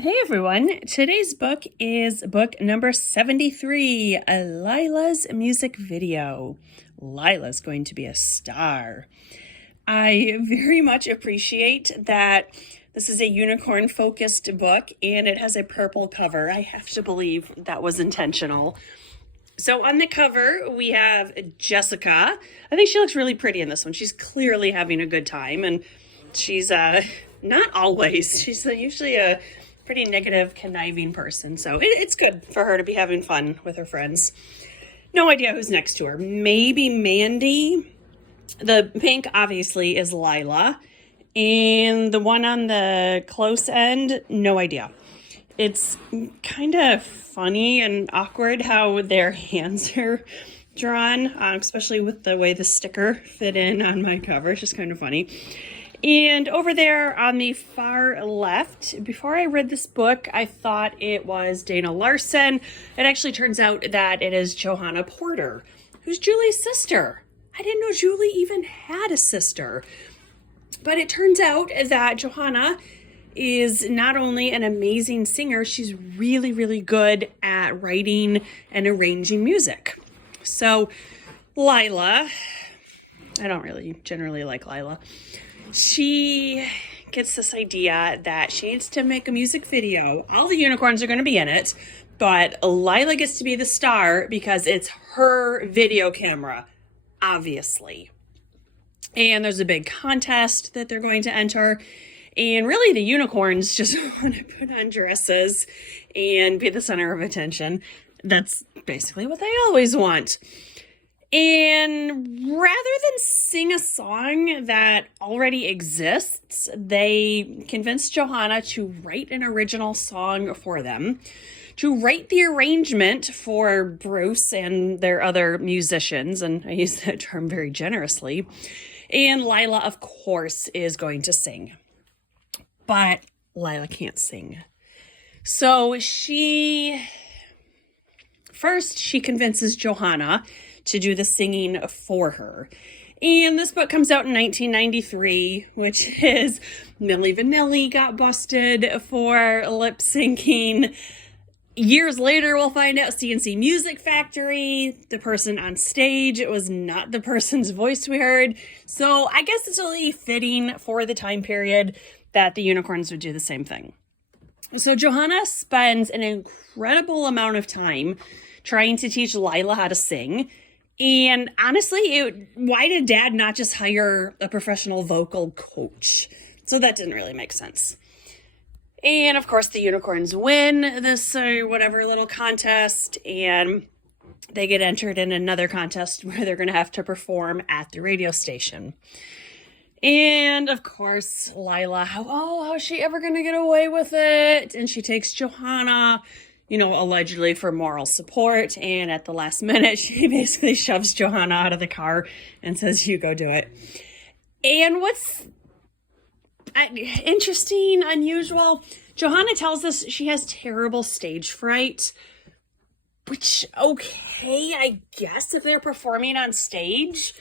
Hey everyone, today's book is book number 73, Lila's music video. Lila's going to be a star. I very much appreciate that this is a unicorn-focused book and it has a purple cover. I have to believe that was intentional. So on the cover, we have Jessica. I think she looks really pretty in this one. She's clearly having a good time, and she's not always. She's usually a pretty negative, conniving person. So it's good for her to be having fun with her friends. No idea who's next to her. Maybe Mandy. The pink, obviously, is Lila. And the one on the close end, no idea. It's kind of funny and awkward how their hands are drawn, especially with the way the sticker fit in on my cover. It's just kind of funny. And over there on the far left, before I read this book, I thought it was Dana Larson. It actually turns out that it is Johanna Porter, who's Julie's sister. I didn't know Julie even had a sister. But it turns out that Johanna is not only an amazing singer, she's really, really good at writing and arranging music. So Lila, I don't really generally like Lila. She gets this idea that she needs to make a music video. All the unicorns are going to be in it, but Lila gets to be the star because it's her video camera, obviously. And there's a big contest that they're going to enter. And really the unicorns just want to put on dresses and be the center of attention. That's basically what they always want. And rather than sing a song that already exists, they convinced Johanna to write an original song for them, to write the arrangement for Bruce and their other musicians, and I use that term very generously. And Lila, of course, is going to sing. But Lila can't sing. So she convinces Johanna to do the singing for her. And this book comes out in 1993, which is Milli Vanilli got busted for lip syncing. Years later, we'll find out CNC Music Factory, the person on stage, it was not the person's voice we heard. So I guess it's really fitting for the time period that the unicorns would do the same thing. So Johanna spends an incredible amount of time trying to teach Lila how to sing. And honestly, why did Dad not just hire a professional vocal coach? So that didn't really make sense. And of course, the unicorns win this whatever little contest, and they get entered in another contest where they're going to have to perform at the radio station. And of course, Lila, how is she ever going to get away with it? And she takes Johanna, allegedly for moral support. And at the last minute, she basically shoves Johanna out of the car and says, you go do it. And what's interesting, unusual, Johanna tells us she has terrible stage fright, which, okay, I guess if they're performing on stage,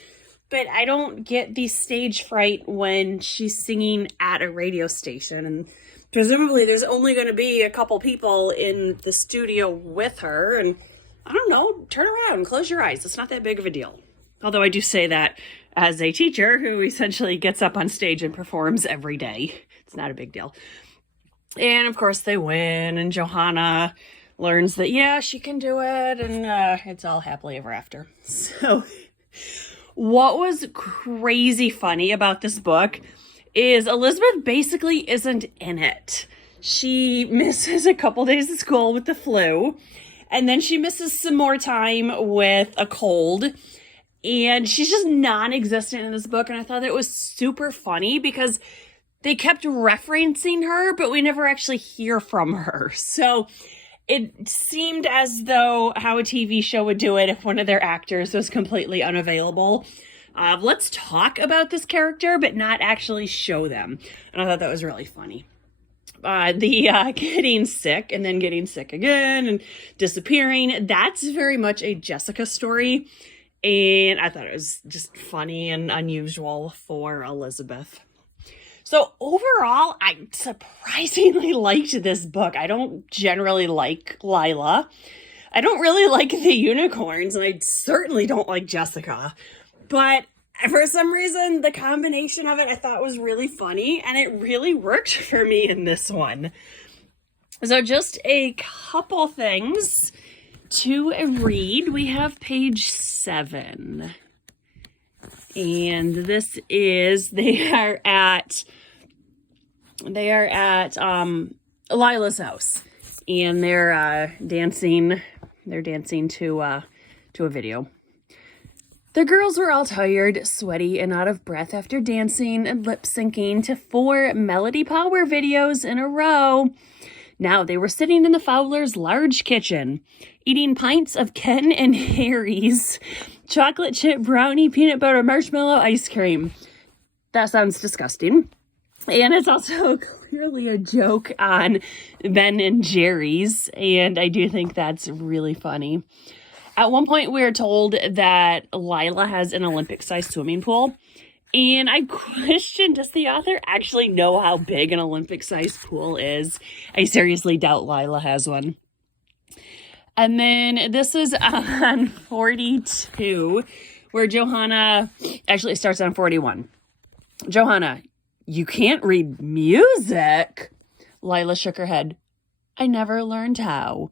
but I don't get the stage fright when she's singing at a radio station. And presumably there's only going to be a couple people in the studio with her. And I don't know, turn around, close your eyes. It's not that big of a deal. Although I do say that as a teacher who essentially gets up on stage and performs every day. It's not a big deal. And of course they win, and Johanna learns that, yeah, she can do it, and it's all happily ever after. So what was crazy funny about this book is Elizabeth basically isn't in it. She misses a couple days of school with the flu, and then she misses some more time with a cold, and she's just non-existent in this book. And I thought it was super funny because they kept referencing her, but we never actually hear from her. So it seemed as though how a TV show would do it if one of their actors was completely unavailable. Let's talk about this character, but not actually show them. And I thought that was really funny. The getting sick and then getting sick again and disappearing, that's very much a Jessica story. And I thought it was just funny and unusual for Elizabeth. So overall, I surprisingly liked this book. I don't generally like Lila. I don't really like the unicorns, and I certainly don't like Jessica. But for some reason, the combination of it I thought was really funny, and it really worked for me in this one. So just a couple things to read. We have page 7. And this is, they are at Lila's house, and they're dancing to a video. The girls were all tired, sweaty, and out of breath after dancing and lip syncing to 4 Melody Power videos in a row. Now they were sitting in the Fowlers' large kitchen, eating pints of Ken and Harry's chocolate chip brownie peanut butter marshmallow ice cream. That sounds disgusting. And it's also clearly a joke on Ben and Jerry's, and I do think that's really funny. At one point, we are told that Lila has an Olympic-sized swimming pool, and I question, does the author actually know how big an Olympic-sized pool is? I seriously doubt Lila has one. And then this is on 42, where Johanna, actually it starts on 41. Johanna, you can't read music? Lila shook her head. I never learned how.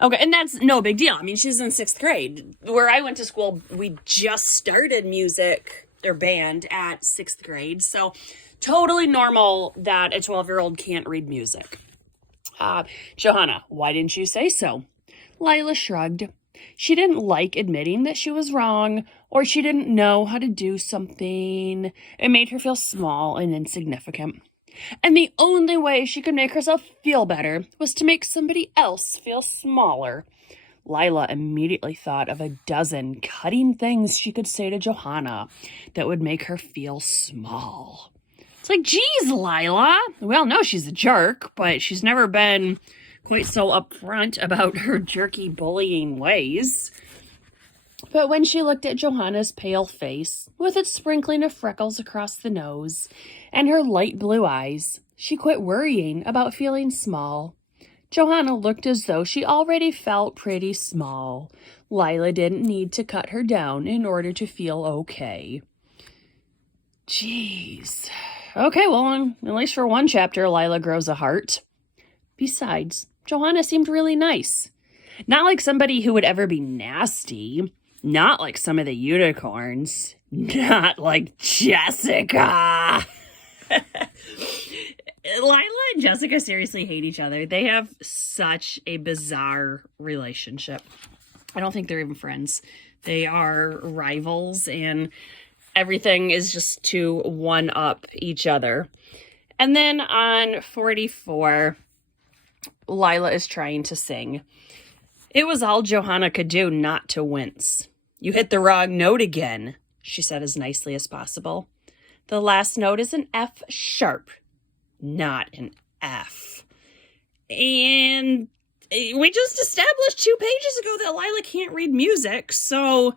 Okay, and that's no big deal. I mean, she's in 6th grade. Where I went to school, we just started music or band at 6th grade. So totally normal that a 12-year-old can't read music. Johanna, why didn't you say so? Lila shrugged. She didn't like admitting that she was wrong, or she didn't know how to do something. It made her feel small and insignificant. And the only way she could make herself feel better was to make somebody else feel smaller. Lila immediately thought of a dozen cutting things she could say to Johanna that would make her feel small. It's like, geez, Lila. We all know she's a jerk, but she's never been quite so upfront about her jerky bullying ways. But when she looked at Johanna's pale face, with its sprinkling of freckles across the nose, and her light blue eyes, she quit worrying about feeling small. Johanna looked as though she already felt pretty small. Lila didn't need to cut her down in order to feel okay. Jeez. Okay, well, at least for one chapter, Lila grows a heart. Besides, Johanna seemed really nice. Not like somebody who would ever be nasty. Not like some of the unicorns. Not like Jessica. Lila and Jessica seriously hate each other. They have such a bizarre relationship. I don't think they're even friends. They are rivals, and everything is just to one-up each other. And then on 44, Lila is trying to sing. It was all Johanna could do not to wince. You hit the wrong note again, she said as nicely as possible. The last note is an F sharp, not an F. And we just established 2 pages ago that Lila can't read music, so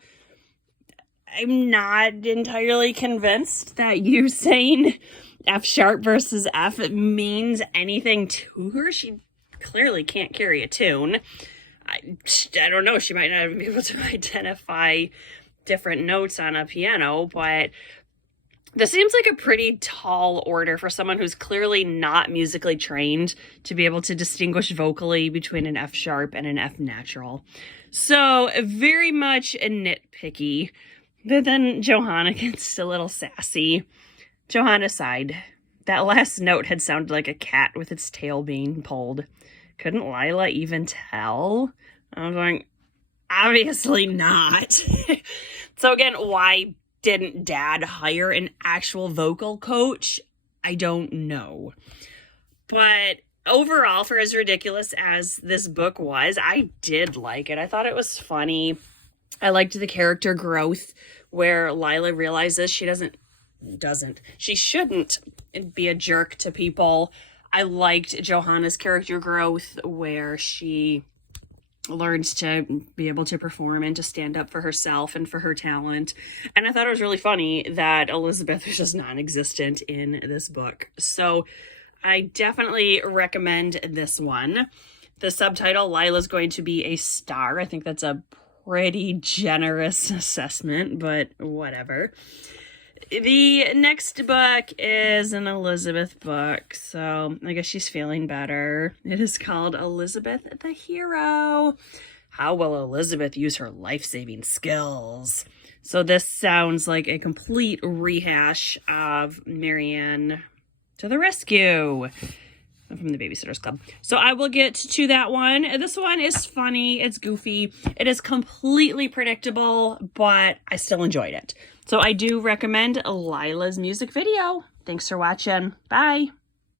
I'm not entirely convinced that you saying F sharp versus F means anything to her. She clearly can't carry a tune. I don't know, she might not be able to identify different notes on a piano, but this seems like a pretty tall order for someone who's clearly not musically trained to be able to distinguish vocally between an F sharp and an F natural. So very much a nitpicky. But then Johanna gets a little sassy. Johanna sighed. That last note had sounded like a cat with its tail being pulled. Couldn't Lila even tell? I was going, obviously not. So again, why didn't Dad hire an actual vocal coach? I don't know. But overall, for as ridiculous as this book was, I did like it. I thought it was funny. I liked the character growth where Lila realizes she shouldn't be a jerk to people. I liked Johanna's character growth where she learned to be able to perform and to stand up for herself and for her talent. And I thought it was really funny that Elizabeth is just non-existent in this book. So I definitely recommend this one. The subtitle, Lila's going to be a star. I think that's a pretty generous assessment, but whatever. The next book is an Elizabeth book, so I guess she's feeling better. It is called Elizabeth the Hero. How will Elizabeth use her life-saving skills? So this sounds like a complete rehash of Marianne to the Rescue from the Babysitter's Club. So I will get to that one. This one is funny. It's goofy. It is completely predictable, but I still enjoyed it. So I do recommend Lila's music video. Thanks for watching. Bye.